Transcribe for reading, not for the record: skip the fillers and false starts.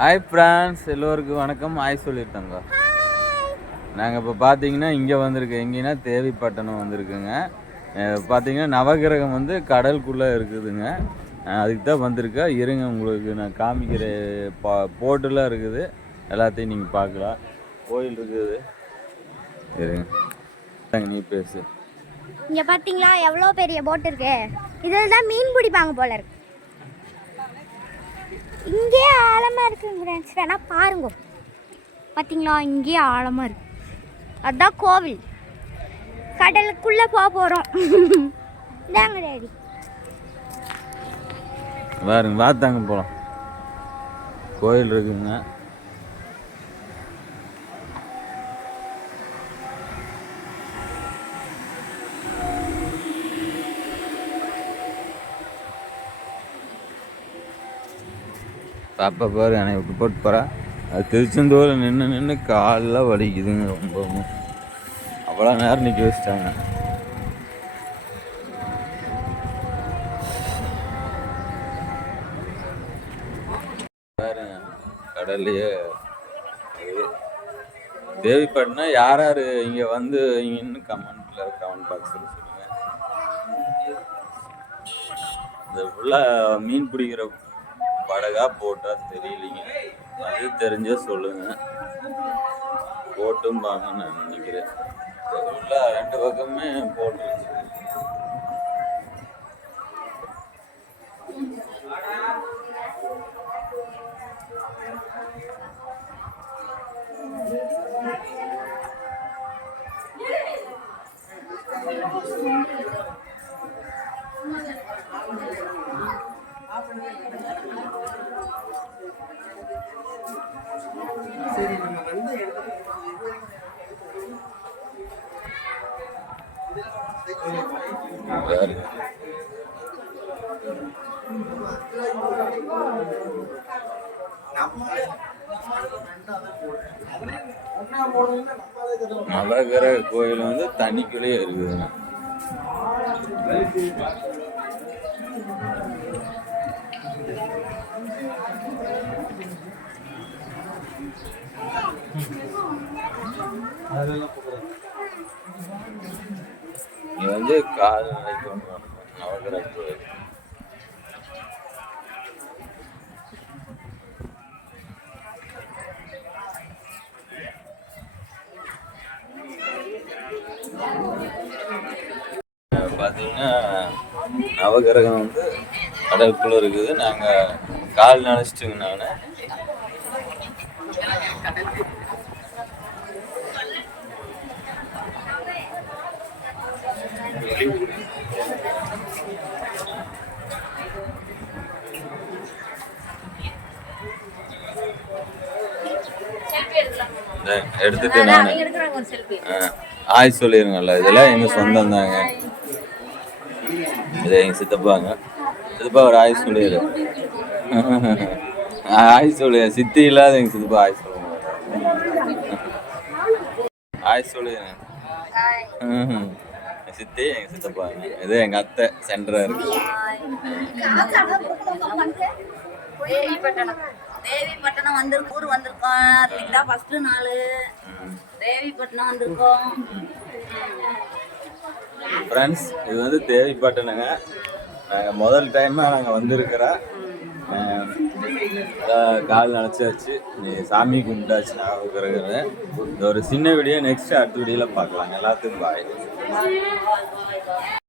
Hi friends, எல்லோருக்கும் வணக்கம். Hi சொல்லியிருந்தாங்க. நாங்கள் இப்போ பார்த்தீங்கன்னா இங்கே வந்திருக்கோம். எங்கேன்னா தேவிப்பட்டினம் வந்திருக்குங்க. பார்த்தீங்கன்னா நவகிரகம் வந்து கடலுக்குள்ளே இருக்குதுங்க. அதுக்கு தான் வந்திருக்கேன். இருங்க, உங்களுக்கு நான் காமிக்கிற போட்டெல்லாம் இருக்குது. எல்லாத்தையும் நீங்கள் பார்க்கலாம். கோயில் இருக்குது. இருங்க, நீ பேசு. இங்கே பார்த்தீங்களா எவ்வளோ பெரிய போட் இருக்கு. இதில் தான் மீன் பிடிப்பாங்க போல இருக்கு. இங்கே ஆழமாக இருக்குங்க ஃப்ரெண்ட்ஸ், வேணா பாருங்க. பார்த்தீங்களா, இங்கே ஆழமாக இருக்கு. அதுதான் கோவில். கடலுக்குள்ளே போக போகிறோம். இதாங்க டேடி. பாருங்க, பார்த்தாங்க போகலாம். கோயில் இருக்குங்க. பாப்பா பாரு, என்னை விட்டு போட்டு போகிறா. அது திருச்செந்தூரில் நின்று காலெலாம் வலிக்குதுங்க. ரொம்பவும் அவ்வளோ நேரம் நிற்க வச்சிட்டாங்க. பாருங்க, கடல்லையே தேவிப்பட்டினா யார் யார் இங்கே வந்து இங்கன்னு கமெண்ட் பாக்ஸில் சொல்லுங்கள். இந்த ஃபுல்லாக மீன் பிடிக்கிற படகா போட்டா தெரியலைங்க. அது தெரிஞ்ச சொல்லுங்க. போட்டும் வாங்க நான் நினைக்கிறேன். உள்ள ரெண்டு பக்கமே போட்டு சரி, நம்ம வந்து நவகிரக கோயில் வந்து தண்ணிக்குள்ளேயே இருக்குதுங்க. நீ வந்து கால் நிலைக்கு வந்து நவகிரக கோயில். பார்த்தீங்கன்னா நவகிரகம் வந்து கடலுக்குள்ள இருக்குது. நாங்கள் கால் நினைச்சிட்டுங்க. நான் எடுத்துட்டு நான் ஆய் சொல்லிருங்கல்ல. இதெல்லாம் எங்க சொந்தம் தாங்க. இது எங்க சித்தப்பாங்க. சித்தப்பா ஒரு ஆய் சொல்லிடு. ஆய் சொல்லு. சித்தி இல்லாத எங்க சித்தப்பா ஆய் சொல்லுங்க. ஆய் சொல்லிடுங்க. சித்தி எங்க சித்தப்பாங்க. இது எங்க அத்தை சென்டரா இருக்கு. தேவிப்பட்டினம் வந்திருக்கோம். ஊர் வந்திருக்கோம். இன்னைக்கு தான் ஃபர்ஸ்ட் நாள். தேவிப்பட்டினம் வந்திருக்கோம். ஃப்ரெண்ட்ஸ், இது வந்து தேவிப்பட்டினங்க. நாங்கள் முதல் டைமாக நாங்கள் வந்திருக்கிறோம். கால் நினச்சாச்சு, சாமி கும்பிட்டாச்சு. நவகிரகம் இந்த ஒரு சின்ன வீடியோ. நெக்ஸ்ட் அடுத்த வீடியோவில் பார்க்கலாம். எல்லாத்துக்கும் பாய்.